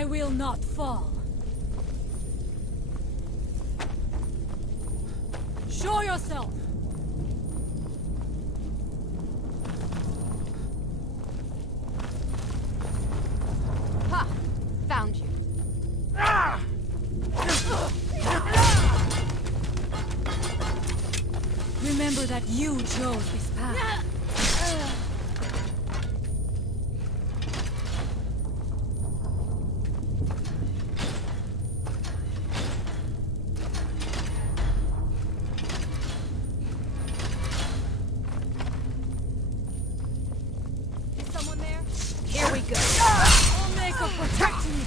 I will not fall. Show yourself! Ha! Found you. Remember that you chose this path. Is someone there? Here we go. I'll make a protecting you.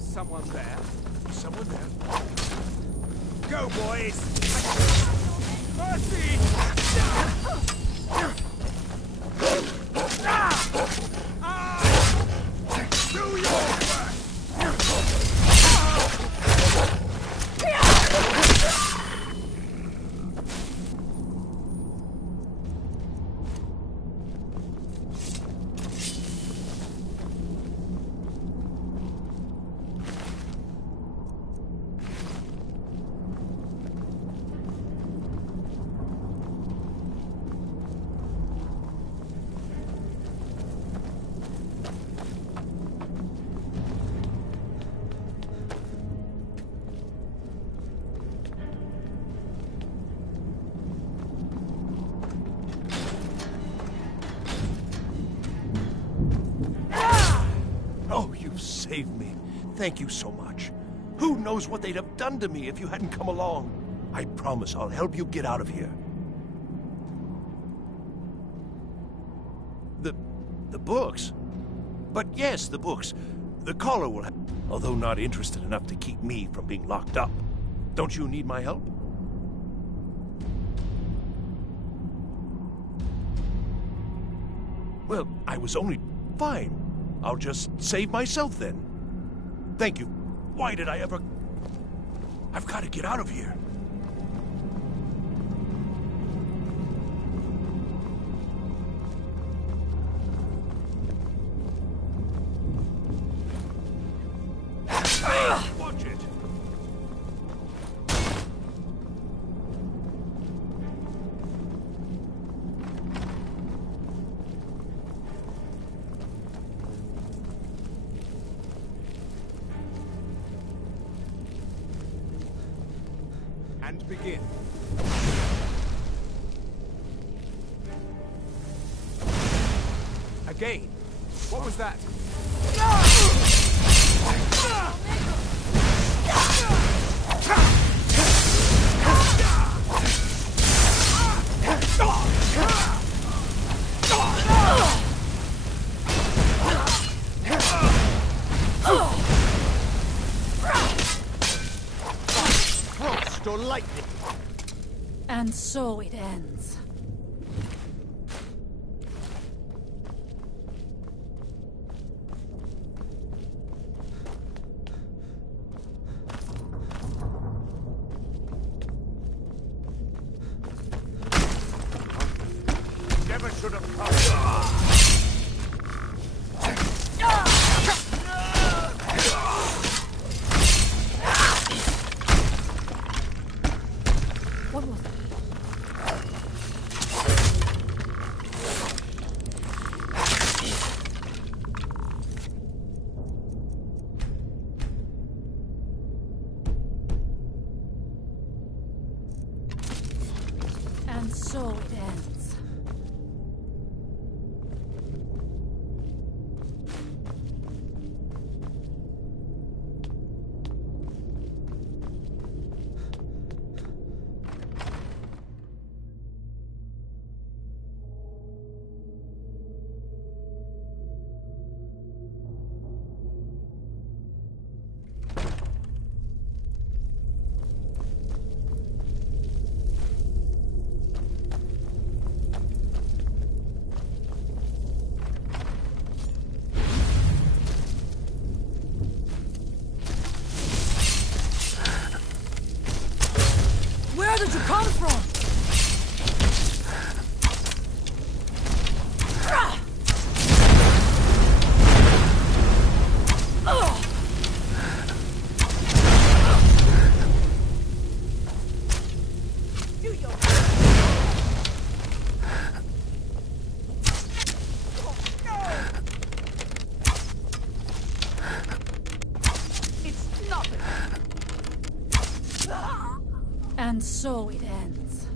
Someone there. Someone there. Go, boys! Mercy! Do your work! Oh, you've saved me. Thank you so much. Who knows what they'd have done to me if you hadn't come along? I promise I'll help you get out of here. The books? But yes, the books. The caller will have... Although not interested enough to keep me from being locked up. Don't you need my help? Well, I was only... Fine. I'll just save myself then. Thank you. Why did I ever... I've got to get out of here. Watch it. And begin. Again. What was that? Frost or lightning. And so it ends. Never should have come. What was it? And so it ends. And so it ends.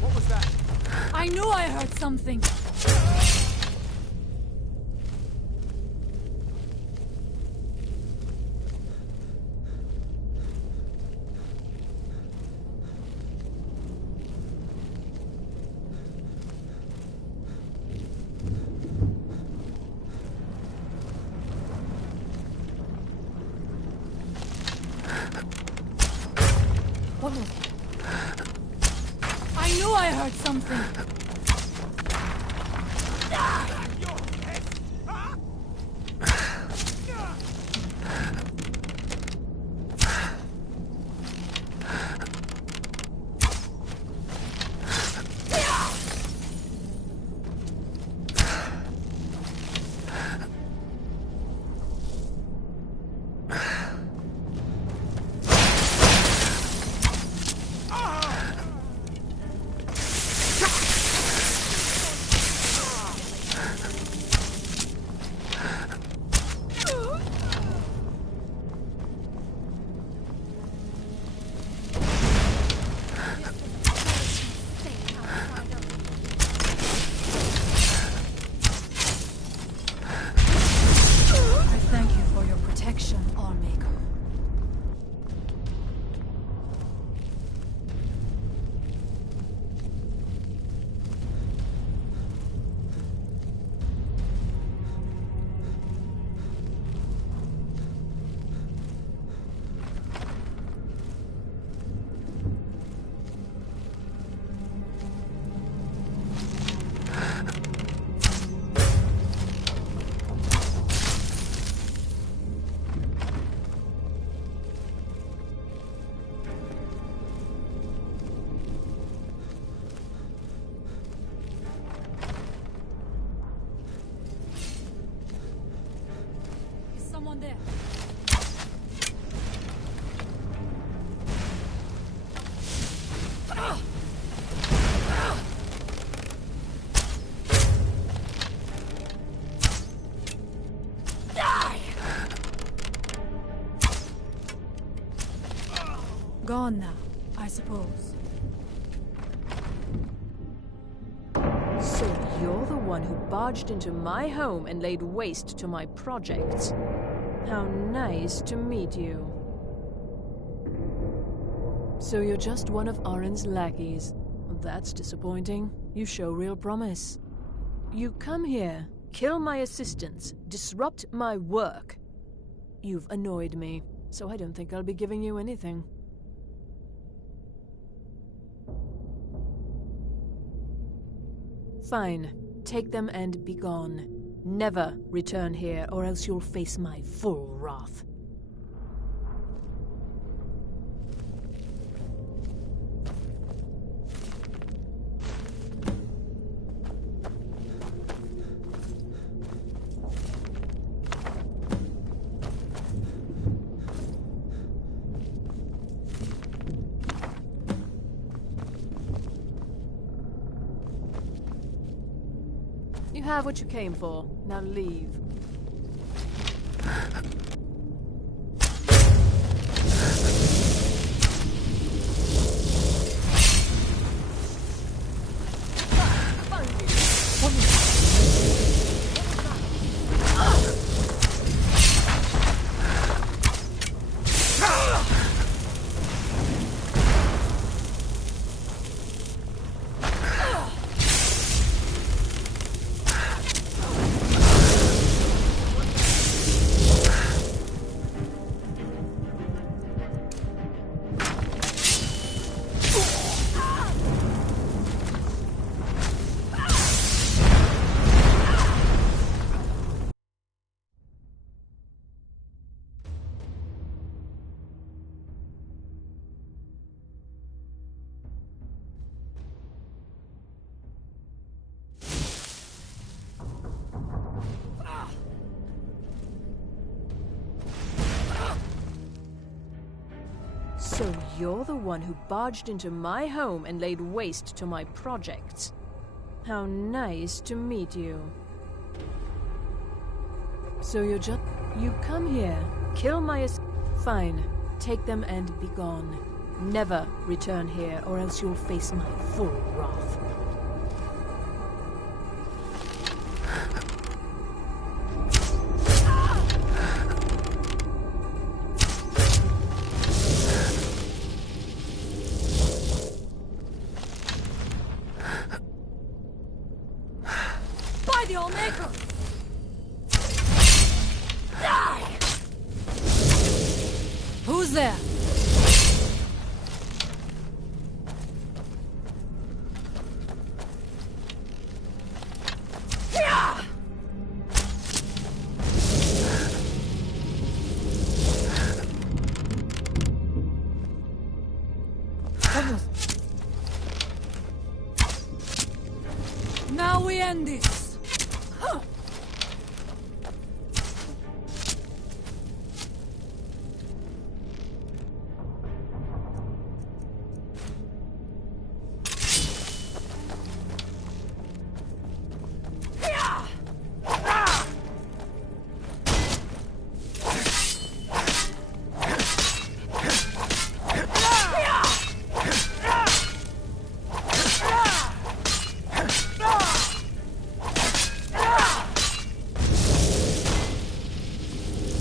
What was that? I knew I heard something. What was it? I knew I heard something. Your head! Ah! I thank you for your protection, Allmaker. Is someone there? Gone now, I suppose. So you're the one who barged into my home and laid waste to my projects. How nice to meet you. So you're just one of Oren's lackeys. That's disappointing. You show real promise. You come here, kill my assistants, disrupt my work. You've annoyed me, so I don't think I'll be giving you anything. Fine. Take them and be gone. Never return here, or else you'll face my full wrath. You have what you came for. Now leave. So you're the one who barged into my home and laid waste to my projects. How nice to meet you. So you're just... You come here, kill my... Fine. Take them and be gone. Never return here, or else you'll face my full wrath. By the Allmaker! Who's there? Now we end this. Huh.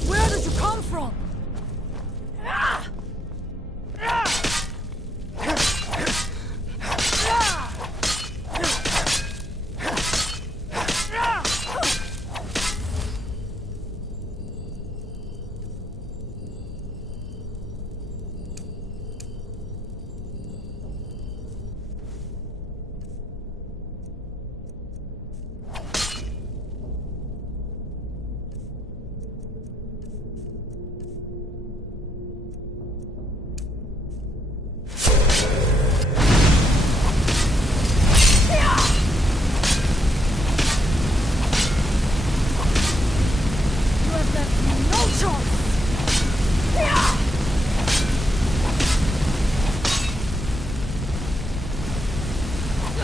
Where did you come from?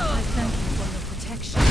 I thank you for your protection.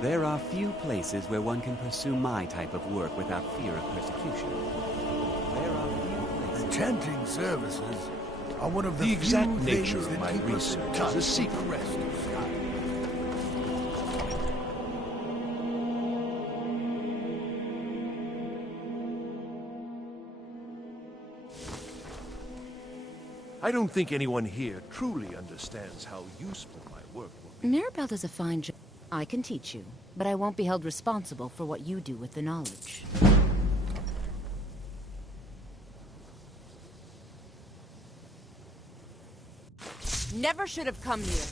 There are few places where one can pursue my type of work without fear of persecution. There are few places... Enchanting services are one of the exact few nature things of that my keep us in research touch is a secret. with the rest of Skyrim. I don't think anyone here truly understands how useful my work will be. Mirabelle does a fine job. I can teach you, but I won't be held responsible for what you do with the knowledge. Never should have come here.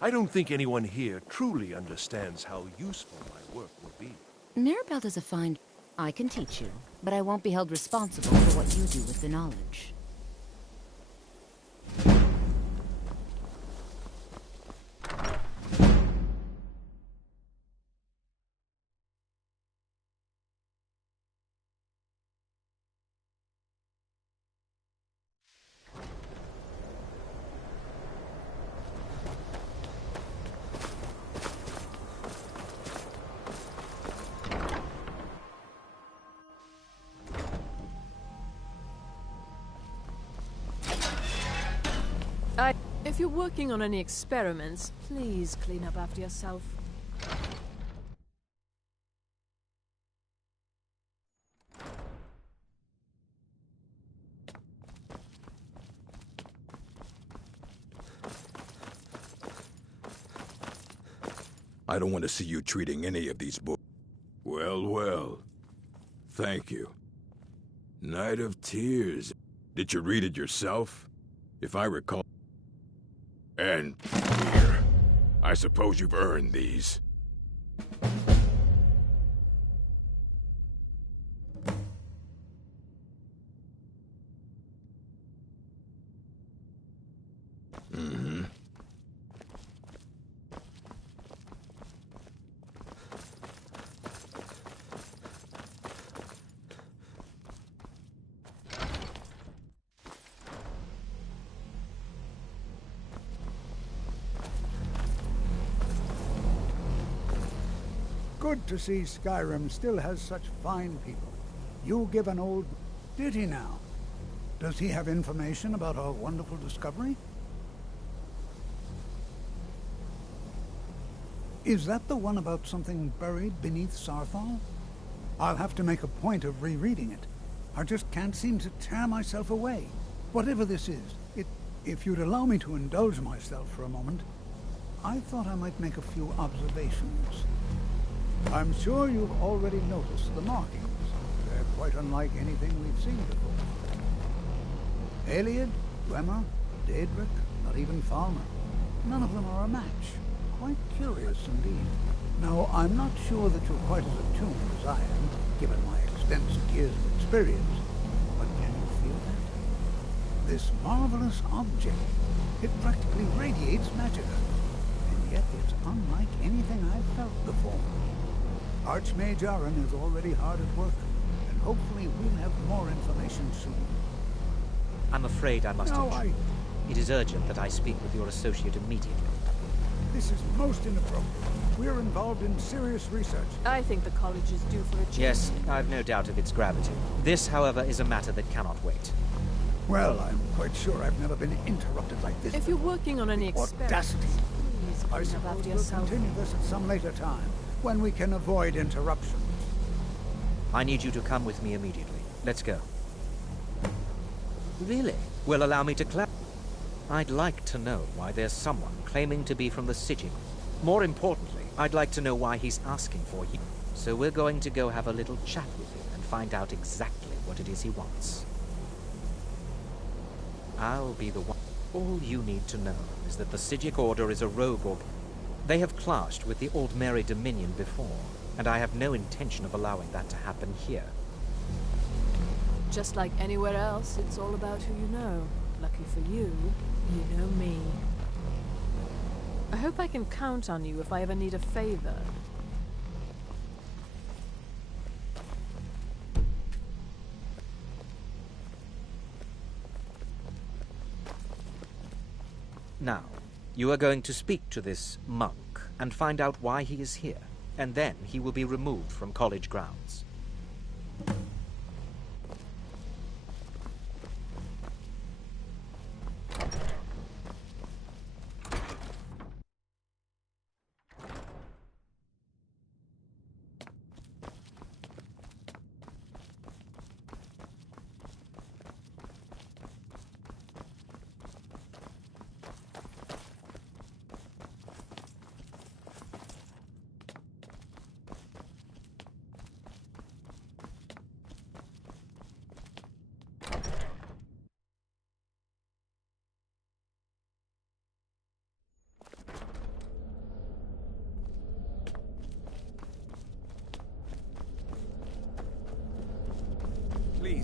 I don't think anyone here truly understands how useful my work will be. Mirabelle does a fine... I can teach you, but I won't be held responsible for what you do with the knowledge. If you're working on any experiments, please clean up after yourself. I don't want to see you treating any of these books. Well, well. Thank you. Night of Tears. Did you read it yourself? If I recall... And here. I suppose you've earned these. Mm-hmm. Good to see Skyrim still has such fine people. You give an old... Did he now? Does he have information about our wonderful discovery? Is that the one about something buried beneath Sarthal? I'll have to make a point of rereading it. I just can't seem to tear myself away. Whatever this is, if you'd allow me to indulge myself for a moment, I thought I might make a few observations. I'm sure you've already noticed the markings. They're quite unlike anything we've seen before. Eliad, Dwemer, Daedric, not even Falmer. None of them are a match. Quite curious indeed. Now, I'm not sure that you're quite as attuned as I am, given my extensive years of experience. But can you feel that? This marvelous object, it practically radiates magic. And yet it's unlike anything I've felt before. Archmage Aaron is already hard at work, and hopefully we'll have more information soon. I'm afraid I must... No, It is urgent that I speak with your associate immediately. This is most inappropriate. We're involved in serious research. I think the college is due for a change. Yes, I've no doubt of its gravity. This, however, is a matter that cannot wait. Well, I'm quite sure I've never been interrupted like this. If you're working on any experiments, Audacity. please I clean up suppose after we'll yourself. continue this at some later time, when we can avoid interruptions. I need you to come with me immediately. Let's go. Really? Well, allow me to clarify. I'd like to know why there's someone claiming to be from the Sigil. More importantly, I'd like to know why he's asking for you. So we're going to go have a little chat with him and find out exactly what it is he wants. I'll be the one. All you need to know is that the Sigic Order is a rogue org. They have clashed with the Old Mary Dominion before, and I have no intention of allowing that to happen here. Just like anywhere else, it's all about who you know. Lucky for you, you know me. I hope I can count on you if I ever need a favor. Now, you are going to speak to this monk, and find out why he is here, and then he will be removed from college grounds.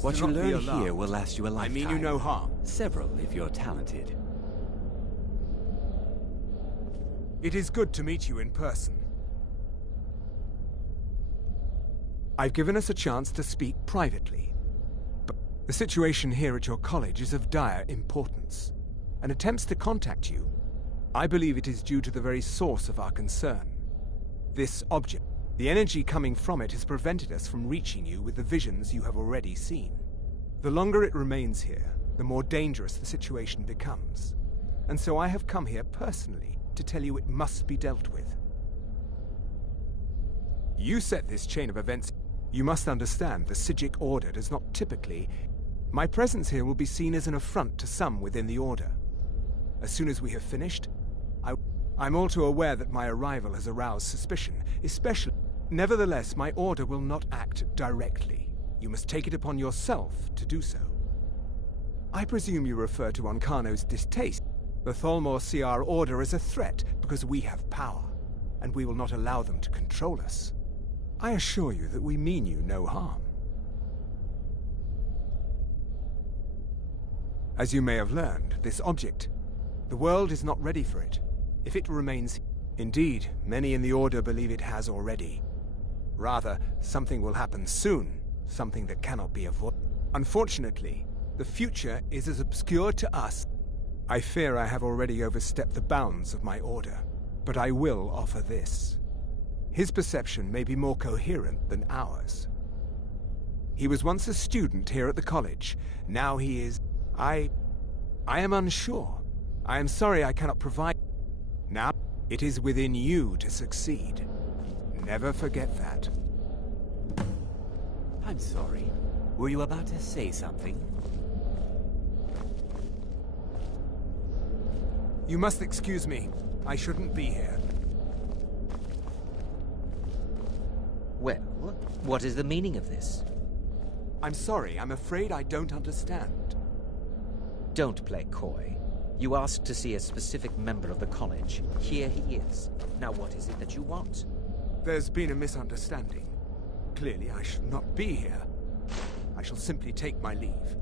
What you learn here will last you a lifetime. I mean you no harm. Several, if you're talented. It is good to meet you in person. I've given us a chance to speak privately. But the situation here at your college is of dire importance. And attempts to contact you, I believe it is due to the very source of our concern. This object. The energy coming from it has prevented us from reaching you with the visions you have already seen. The longer it remains here, the more dangerous the situation becomes. And so I have come here personally to tell you it must be dealt with. You set this chain of events. You must understand the Psijic Order does not typically... My presence here will be seen as an affront to some within the Order. As soon as we have finished, I'm all too aware that my arrival has aroused suspicion, especially... Nevertheless, my order will not act directly. You must take it upon yourself to do so. I presume you refer to Ancano's distaste. The Thalmor see our order as a threat because we have power, and we will not allow them to control us. I assure you that we mean you no harm. As you may have learned, this object, the world is not ready for it. If it remains... Indeed, many in the Order believe it has already. Rather, something will happen soon, something that cannot be avoided. Unfortunately, the future is as obscure to us. I fear I have already overstepped the bounds of my order, but I will offer this. His perception may be more coherent than ours. He was once a student here at the college. Now he is... I am unsure. I am sorry I cannot provide... Now, it is within you to succeed. Never forget that. I'm sorry. Were you about to say something? You must excuse me. I shouldn't be here. Well, what is the meaning of this? I'm sorry. I'm afraid I don't understand. Don't play coy. You asked to see a specific member of the college. Here he is. Now what is it that you want? There's been a misunderstanding. Clearly I should not be here. I shall simply take my leave.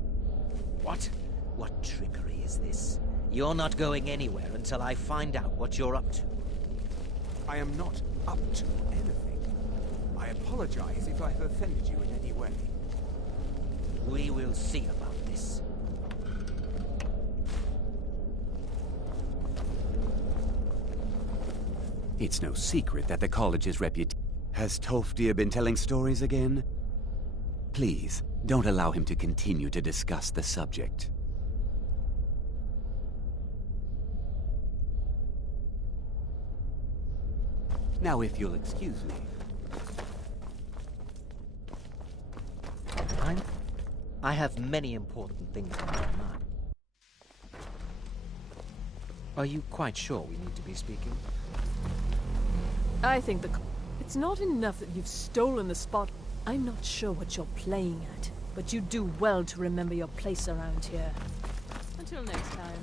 What? What trickery is this? You're not going anywhere until I find out what you're up to. I am not up to anything. I apologize if I've offended you in any way. We will see about this. It's no secret that the college's reputation... Has Tolfdir been telling stories again? Please, don't allow him to continue to discuss the subject. Now, if you'll excuse me. I have many important things on my mind. Are you quite sure we need to be speaking? I think it's not enough that you've stolen the spot. I'm not sure what you're playing at, but you do well to remember your place around here. Until next time.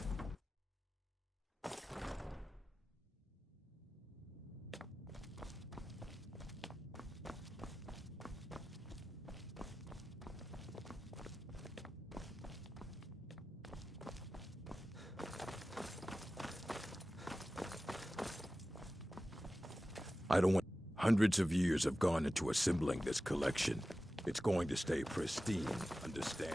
I don't want... Hundreds of years have gone into assembling this collection. It's going to stay pristine, understand?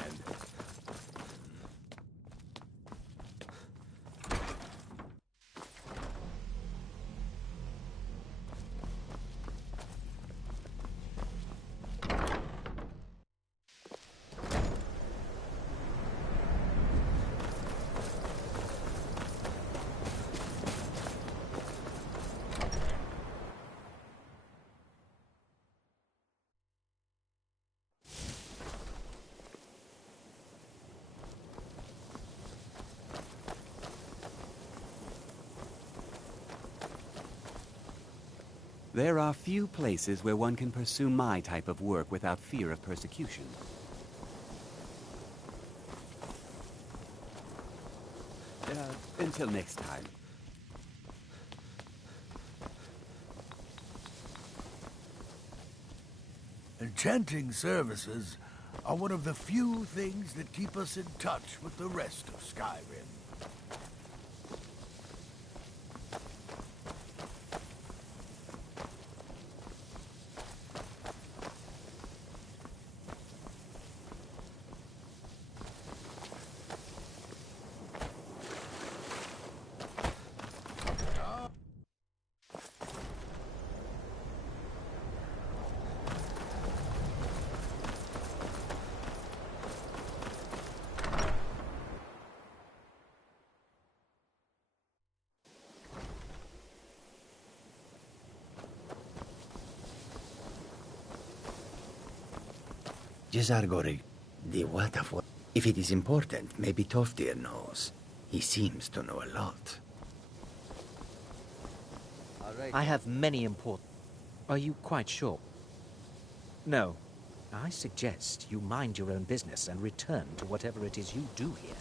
There are few places where one can pursue my type of work without fear of persecution. Until next time. Enchanting services are one of the few things that keep us in touch with the rest of Skyrim. Jesargori, the what of what? If it is important, maybe Toftir knows. He seems to know a lot. I have many important... Are you quite sure? No. I suggest you mind your own business and return to whatever it is you do here.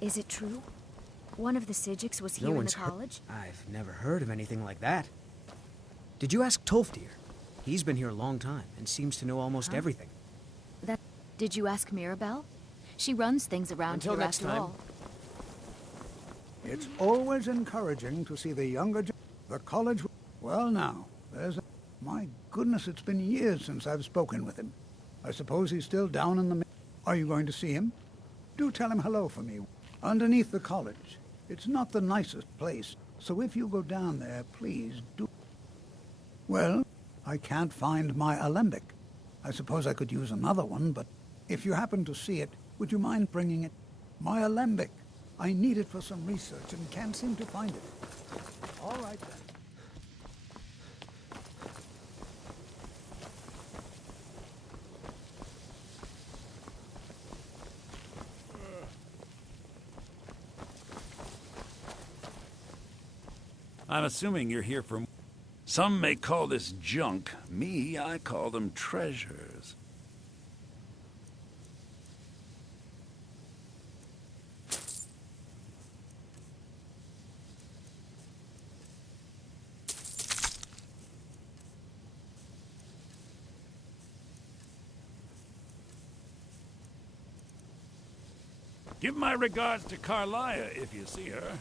Is it true? One of the Sijiks was here in the college? I've never heard of anything like that. Did you ask Tolfdir? He's been here a long time and seems to know almost everything. Did you ask Mirabelle? She runs things around here after all. It's always encouraging to see the younger... The college... Well now, there's... My goodness, it's been years since I've spoken with him. I suppose he's still down in the... Are you going to see him? Do tell him hello for me. Underneath the college. It's not the nicest place, so if you go down there, please do... Well, I can't find my alembic. I suppose I could use another one, but if you happen to see it, would you mind bringing it? My alembic. I need it for some research and can't seem to find it. All right, then. I'm assuming you're here for... Some may call this junk. Me, I call them treasures. Give my regards to Carlia if you see her.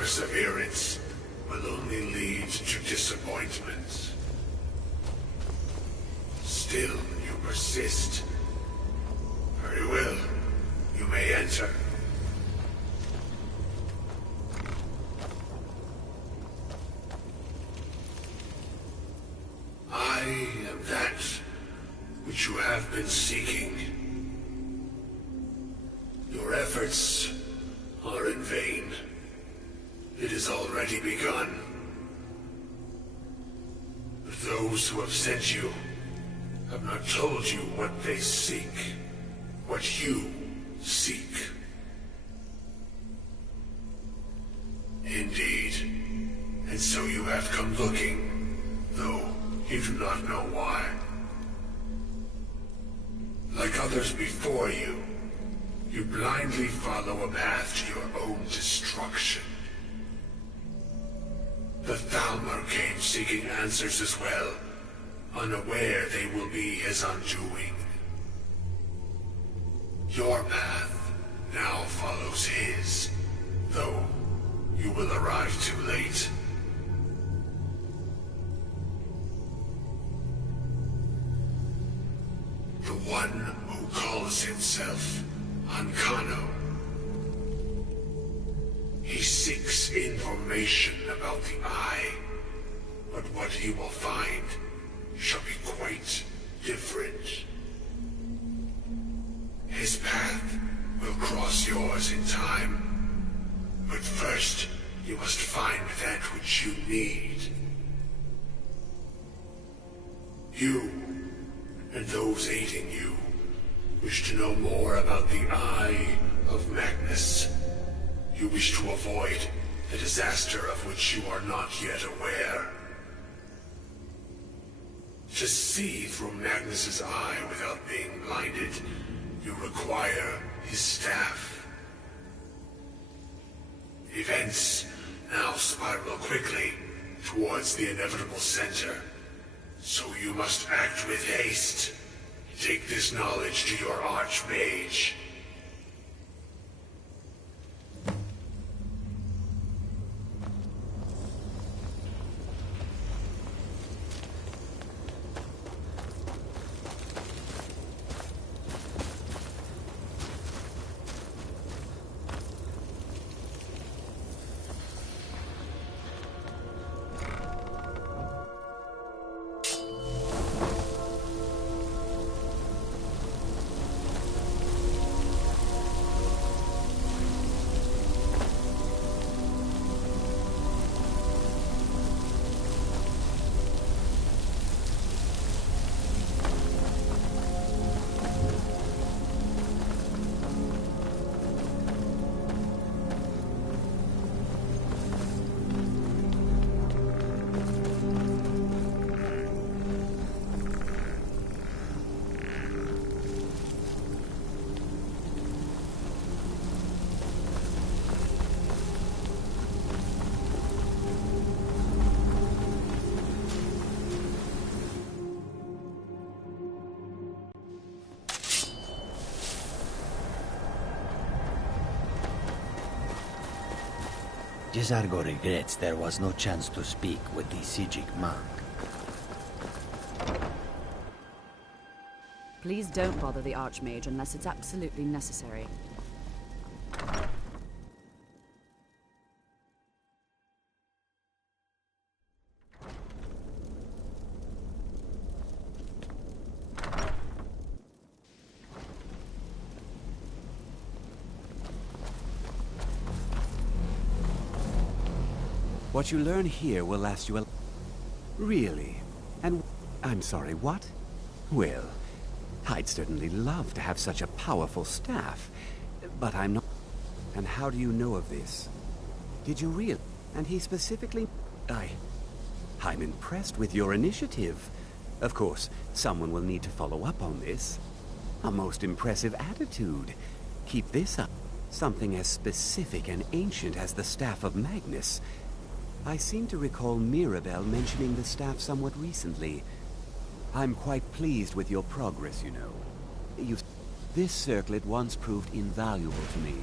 perseverance will only lead to disappointment. Still, you persist. Very well. You may enter. I am that which you have been seeking. Your efforts are in vain. It has already begun. But those who have sent you have not told you what they seek, what you seek. Indeed. And so you have come looking, though you do not know why. Like others before you, you blindly follow a path to your own destruction. The Thalmor came seeking answers as well, unaware they will be his undoing. Your path now follows his, though you will arrive too late. The one who calls himself Ancano. He seeks information about the Eye, but what he will find shall be quite different. His path will cross yours in time, but first you must find that which you need. You, and those aiding you, wish to know more about the Eye of Magnus. You wish to avoid the disaster of which you are not yet aware. To see through Magnus's eye without being blinded, you require his staff. Events now spiral quickly towards the inevitable center, so you must act with haste. Take this knowledge to your Archmage. Gisargo regrets there was no chance to speak with the Sijic monk. Please don't bother the Archmage unless it's absolutely necessary. What you learn here will last you a... Really? And... I'm sorry, what? Well, I'd certainly love to have such a powerful staff, but I'm not... And how do you know of this? Did you really? And he specifically... I'm impressed with your initiative. Of course, someone will need to follow up on this. A most impressive attitude. Keep this up. Something as specific and ancient as the Staff of Magnus. I seem to recall Mirabelle mentioning the staff somewhat recently. I'm quite pleased with your progress, you know. This circlet once proved invaluable to me.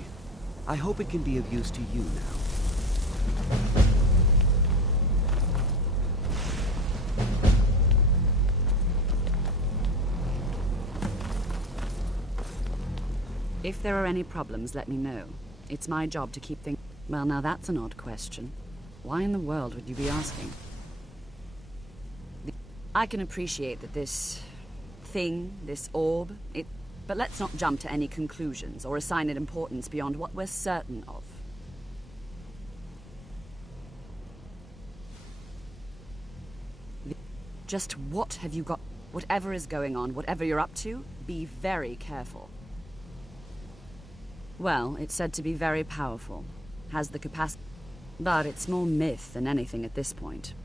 I hope it can be of use to you now. If there are any problems, let me know. It's my job to keep things... Well, now that's an odd question. Why in the world would you be asking? I can appreciate that this thing, this orb, but let's not jump to any conclusions or assign it importance beyond what we're certain of. Just what have you got? Whatever is going on, whatever you're up to, be very careful. Well, it's said to be very powerful. Has the capacity... But it's more myth than anything at this point.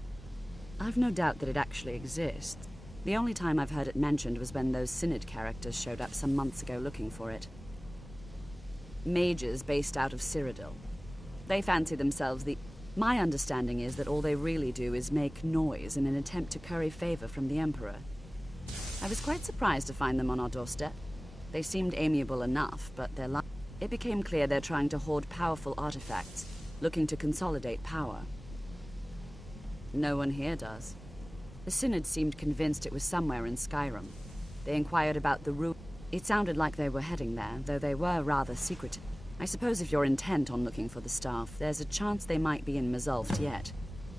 I've no doubt that it actually exists. The only time I've heard it mentioned was when those Synod characters showed up some months ago looking for it. Mages based out of Cyrodiil. They fancy themselves the... My understanding is that all they really do is make noise in an attempt to curry favor from the Emperor. I was quite surprised to find them on our doorstep. They seemed amiable enough, but their life... It became clear they're trying to hoard powerful artifacts, looking to consolidate power. No one here does. The Synod seemed convinced it was somewhere in Skyrim. They inquired about the route. It sounded like they were heading there, though they were rather secretive. I suppose if you're intent on looking for the staff, there's a chance they might be in Mazulft yet.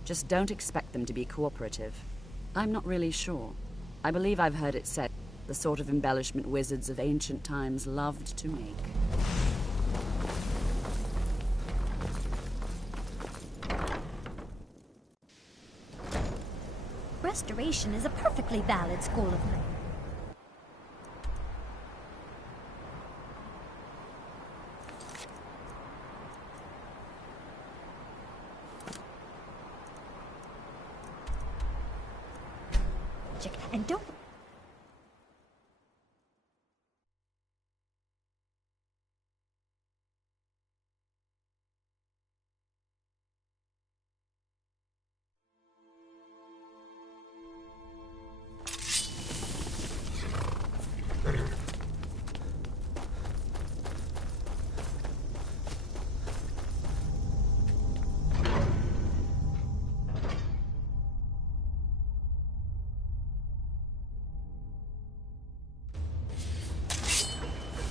Just don't expect them to be cooperative. I'm not really sure. I believe I've heard it said, the sort of embellishment wizards of ancient times loved to make. Restoration is a perfectly valid school of thought. And don't...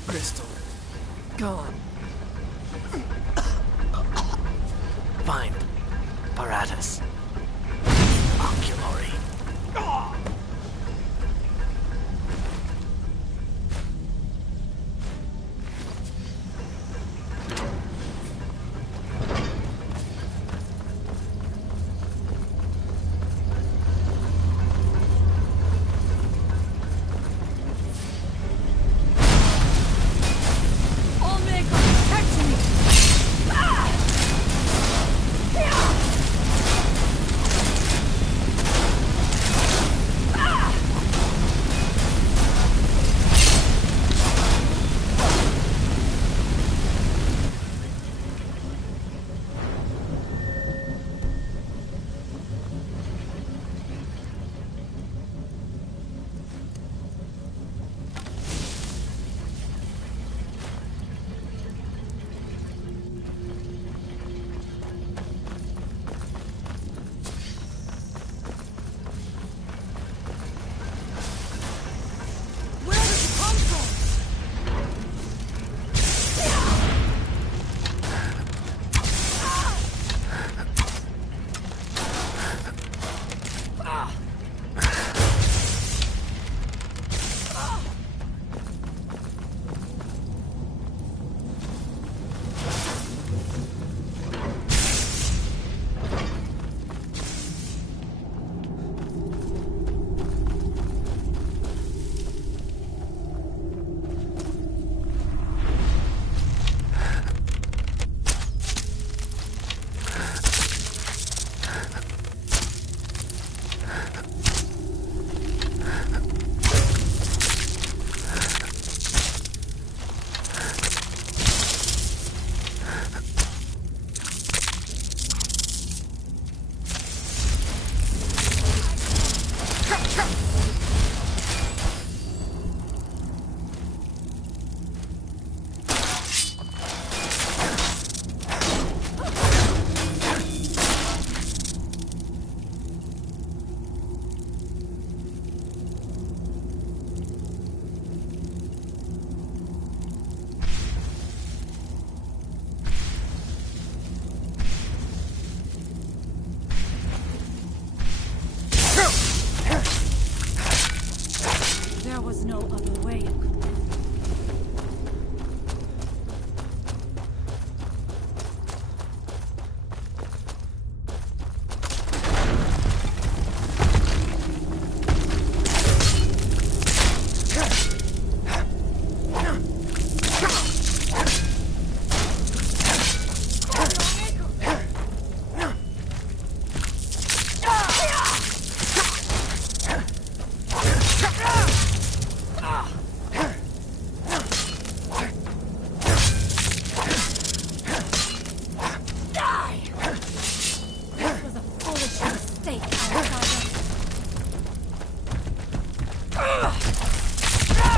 Crystal. Gone. Find Paratus. Oculary. was no other way.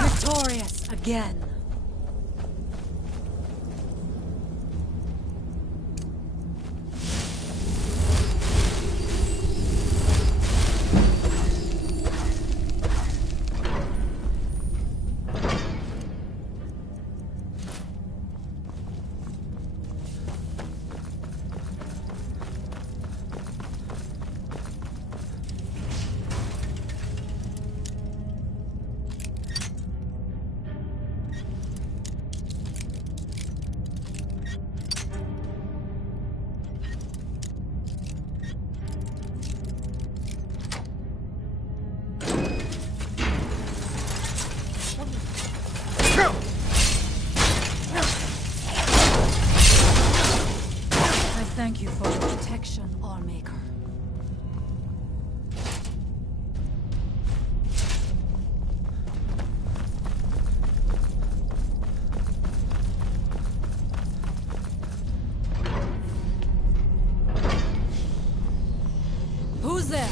Victorious again. Thank you for your protection, Allmaker. Who's there?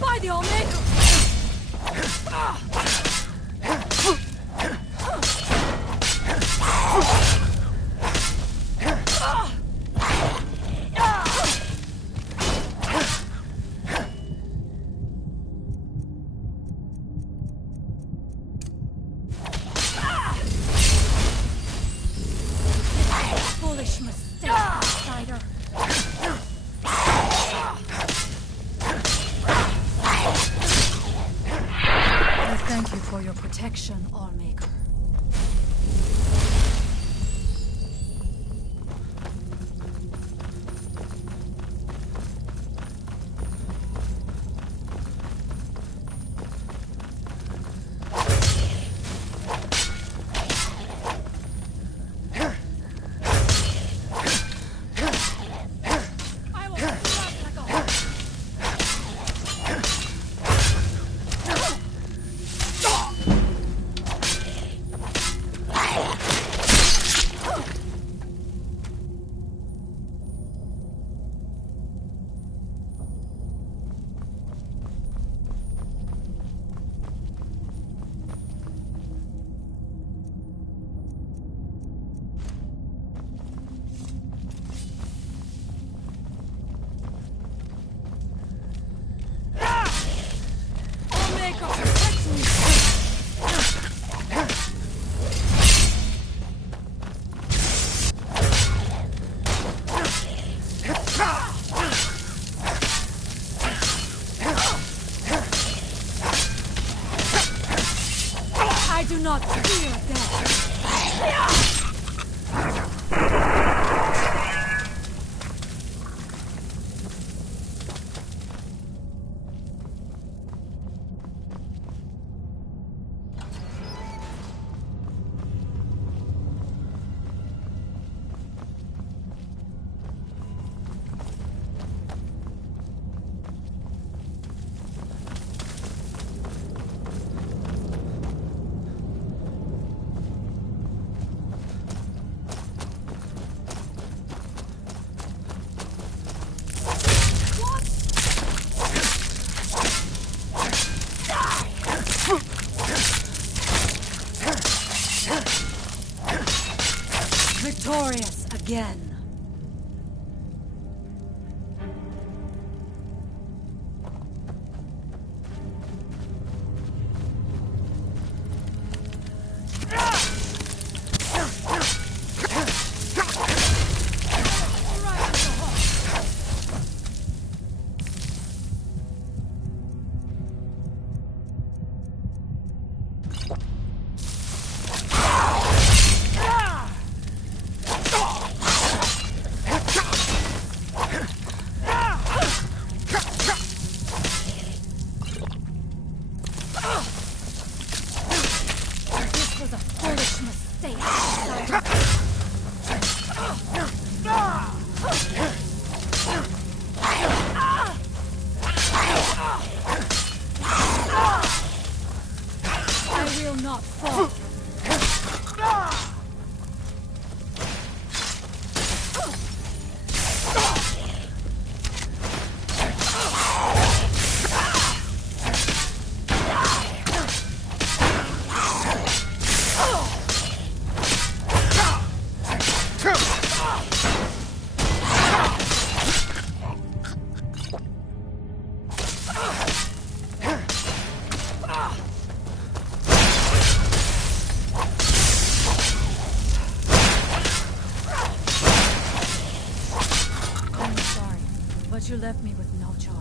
By the Allmaker! Foolish mistake, outsider. Thank you for your protection, Allmaker. do not fear death. Victorious again. You left me with no choice.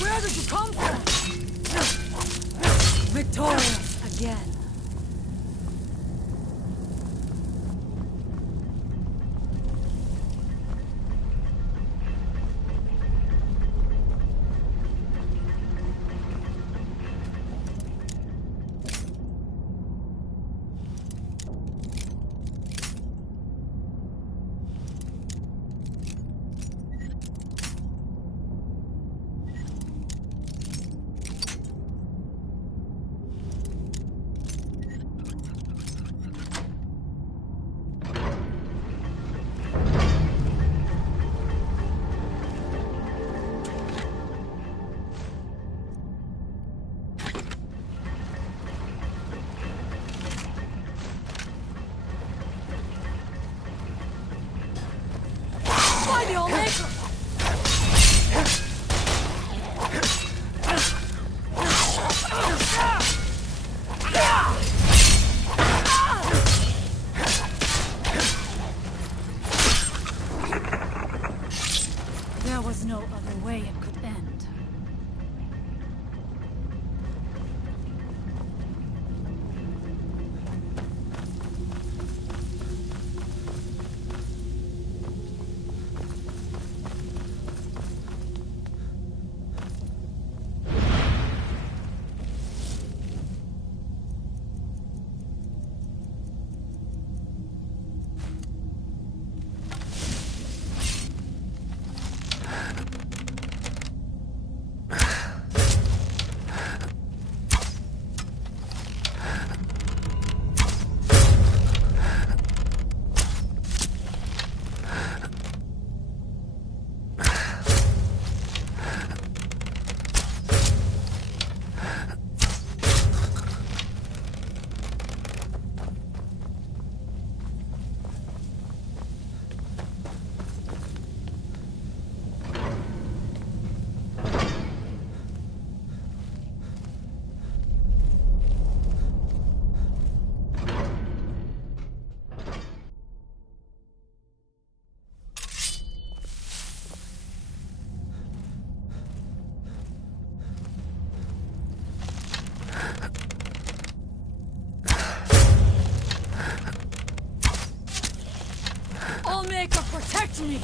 Where did you come from? Victorious again. There was no other way it could end. Maker, protect me!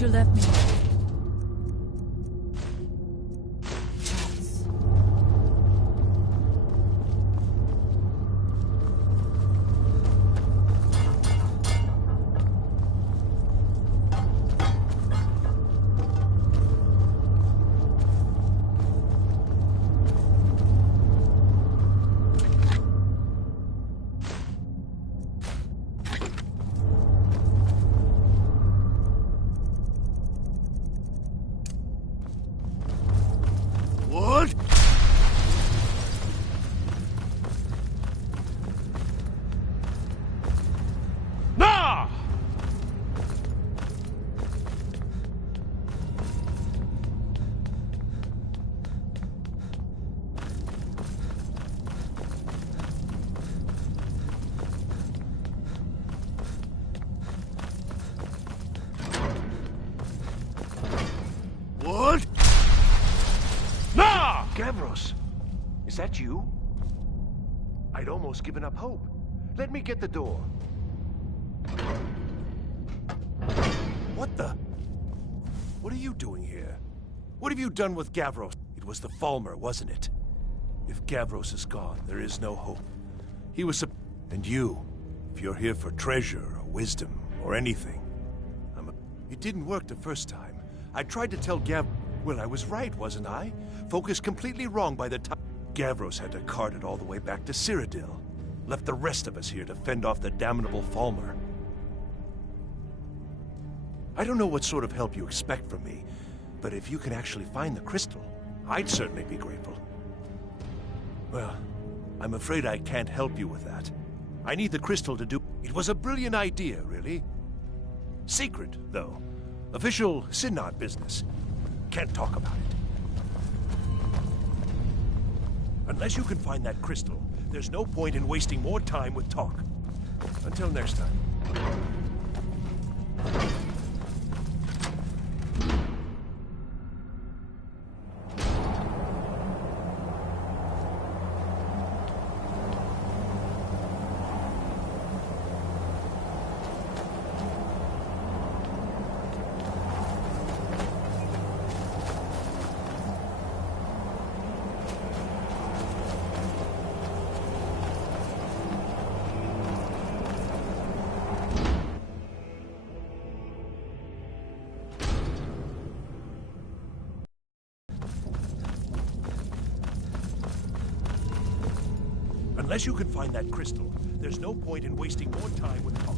You left me. What? No! Gavros, is that you? I'd almost given up hope. Let me get the door. What the? What are you doing here? What have you done with Gavros? It was the Falmer, wasn't it? If Gavros is gone, there is no hope. He was and you, if you're here for treasure or wisdom or anything, It didn't work the first time. I tried to tell Well, I was right, wasn't I? Focused completely wrong by the time. Gavros had to cart it all the way back to Cyrodiil. Left the rest of us here to fend off the damnable Falmer. I don't know what sort of help you expect from me, but if you can actually find the crystal, I'd certainly be grateful. Well, I'm afraid I can't help you with that. I need the crystal to do... It was a brilliant idea, really. Secret, though. Official Synod business. Can't talk about it. Unless you can find that crystal, there's no point in wasting more time with talk. Until next time. Unless you can find that crystal, there's no point in wasting more time with talk.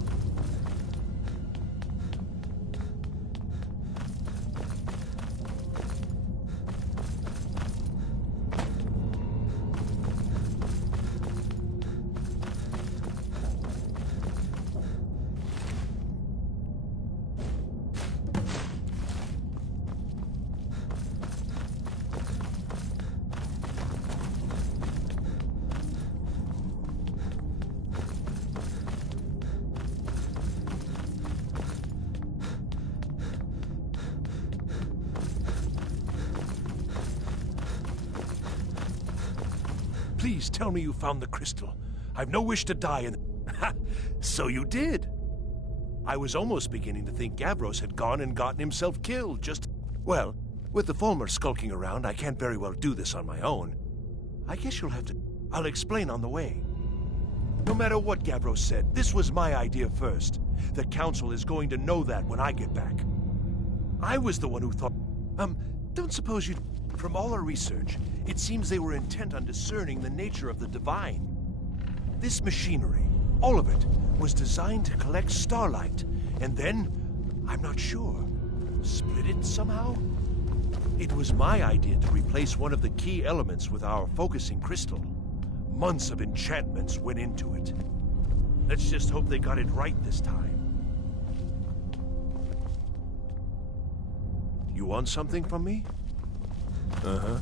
Please tell me you found the crystal. I've no wish to die in... So you did. I was almost beginning to think Gavros had gone and gotten himself killed, just... Well, with the Falmer skulking around, I can't very well do this on my own. I guess you'll have to... I'll explain on the way. No matter what Gavros said, this was my idea first. The Council is going to know that when I get back. I was the one who thought... don't suppose you'd... From all our research, it seems they were intent on discerning the nature of the divine. This machinery, all of it, was designed to collect starlight, and then, I'm not sure, split it somehow? It was my idea to replace one of the key elements with our focusing crystal. Months of enchantments went into it. Let's just hope they got it right this time. You want something from me? Uh-huh.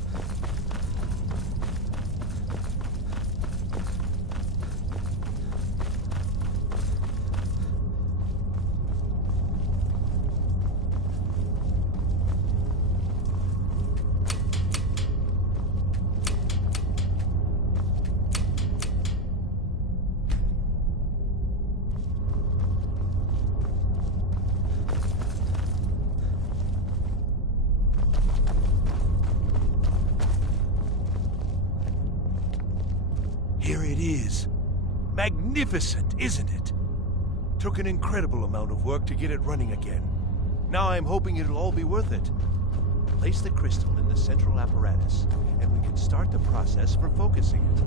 Here it is. Magnificent, isn't it? Took an incredible amount of work to get it running again. Now I'm hoping it'll all be worth it. Place the crystal in the central apparatus, and we can start the process for focusing it.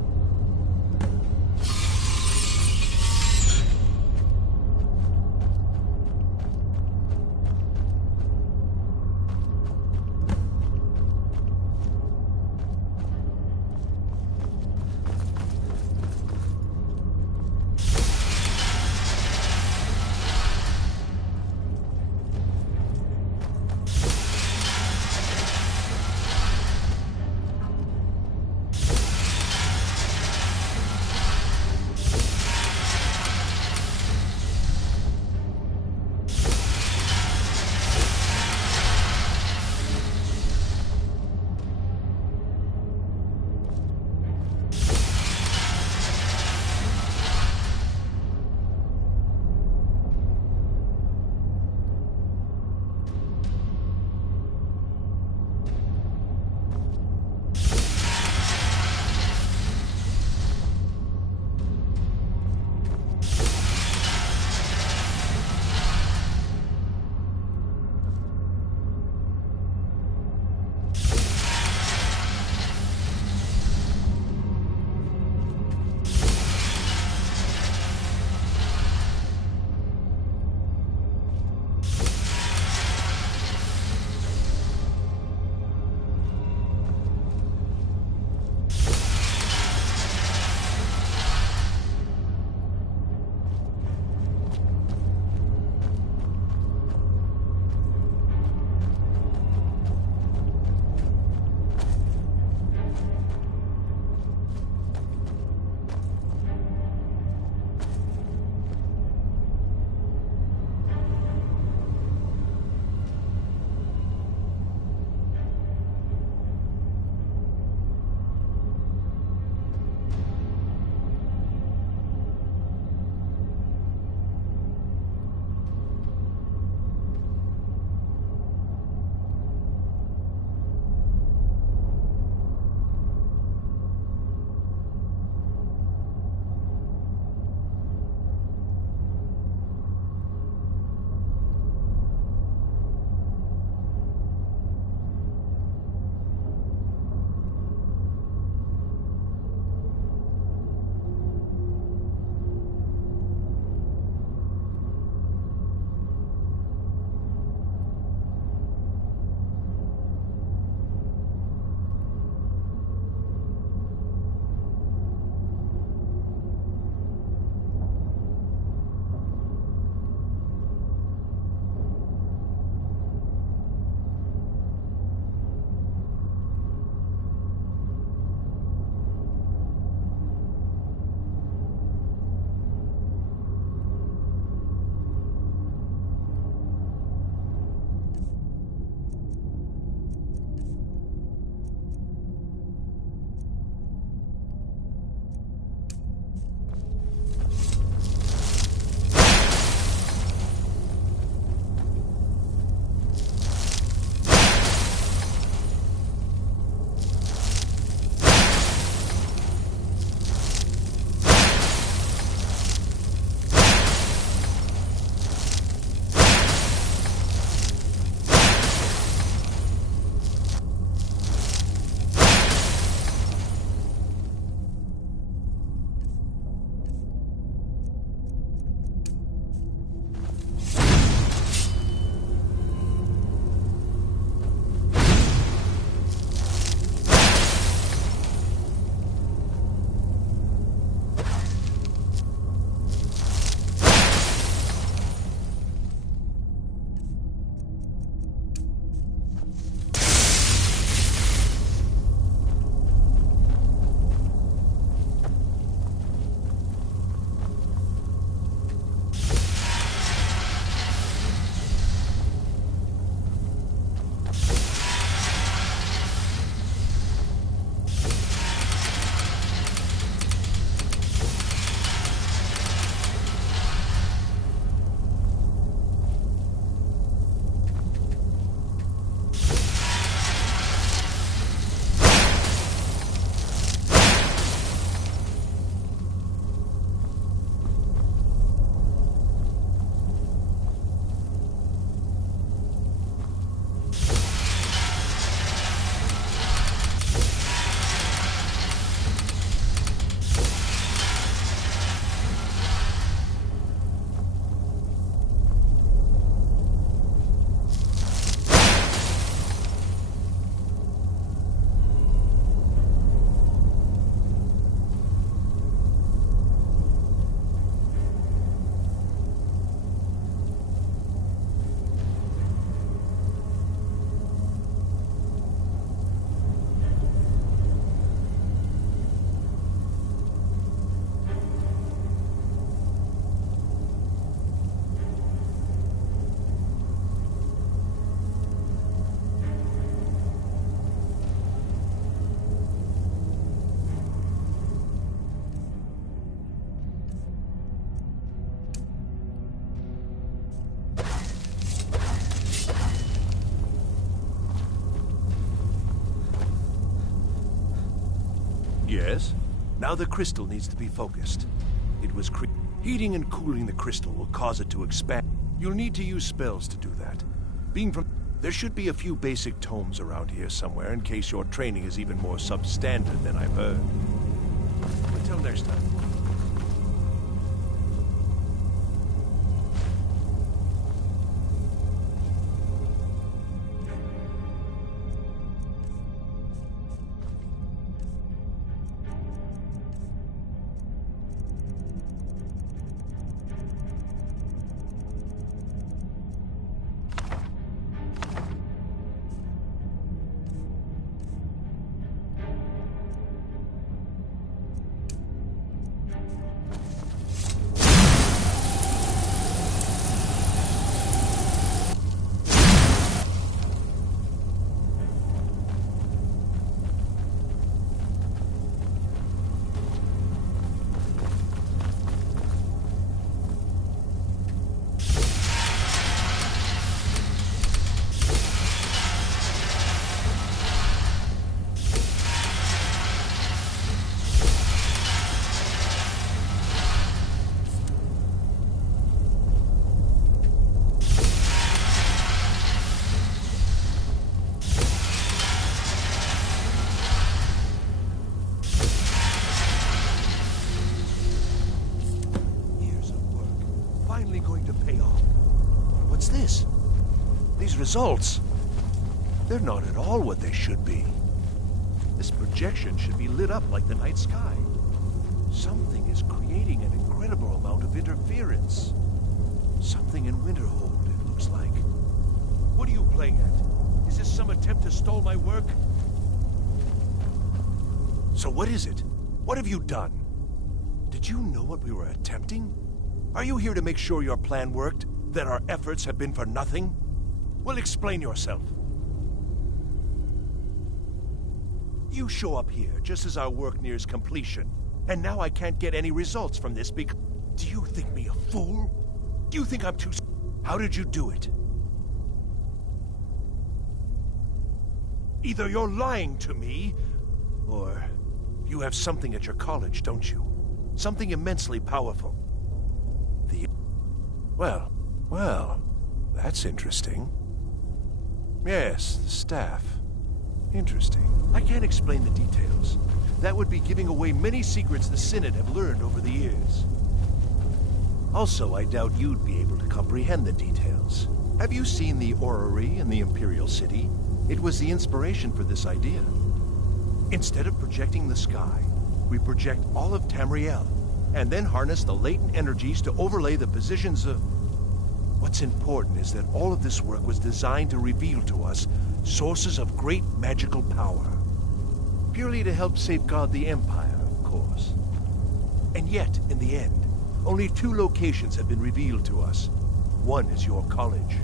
Yes? Now the crystal needs to be focused. It was heating and cooling the crystal will cause it to expand. You'll need to use spells to do that. There should be a few basic tomes around here somewhere in case your training is even more substandard than I've heard. Until next time. Results. They're not at all what they should be. This projection should be lit up like the night sky. Something is creating an incredible amount of interference. Something in Winterhold, it looks like. What are you playing at? Is this some attempt to stall my work? So what is it? What have you done? Did you know what we were attempting? Are you here to make sure your plan worked? That our efforts have been for nothing? Well, explain yourself. You show up here just as our work nears completion, and now I can't get any results from this because... Do you think me a fool? Do you think I'm too... How did you do it? Either you're lying to me, or you have something at your college, don't you? Something immensely powerful. Well, that's interesting. Yes, the staff. Interesting. I can't explain the details. That would be giving away many secrets the Synod have learned over the years. Also, I doubt you'd be able to comprehend the details. Have you seen the orrery in the Imperial City? It was the inspiration for this idea. Instead of projecting the sky, we project all of Tamriel, and then harness the latent energies to overlay the positions of... What's important is that all of this work was designed to reveal to us sources of great magical power. Purely to help safeguard the Empire, of course. And yet, in the end, only 2 locations have been revealed to us. One is your college.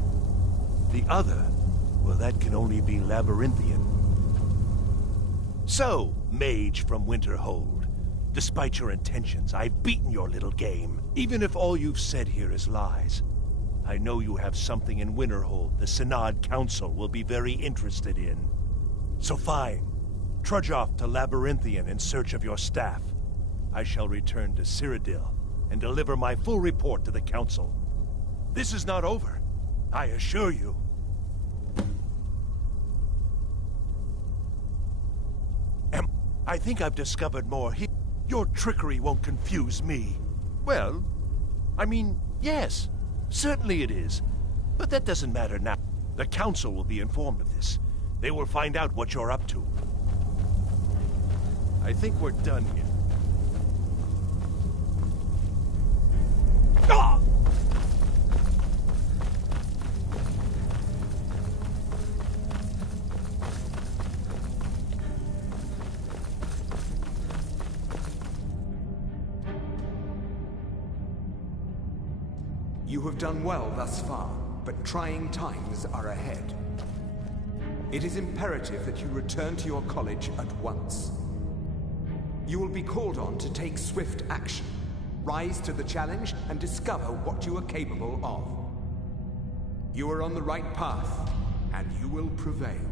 The other, well, that can only be Labyrinthian. So, mage from Winterhold, despite your intentions, I've beaten your little game, even if all you've said here is lies. I know you have something in Winterhold the Synod Council will be very interested in. So fine. Trudge off to Labyrinthian in search of your staff. I shall return to Cyrodiil and deliver my full report to the Council. This is not over, I assure you. I think I've discovered more here. Your trickery won't confuse me. Well, I mean, yes. Certainly it is. But that doesn't matter now. The Council will be informed of this. They will find out what you're up to. I think we're done here. Ah! You have done well thus far, but trying times are ahead. It is imperative that you return to your college at once. You will be called on to take swift action, rise to the challenge, and discover what you are capable of. You are on the right path, and you will prevail.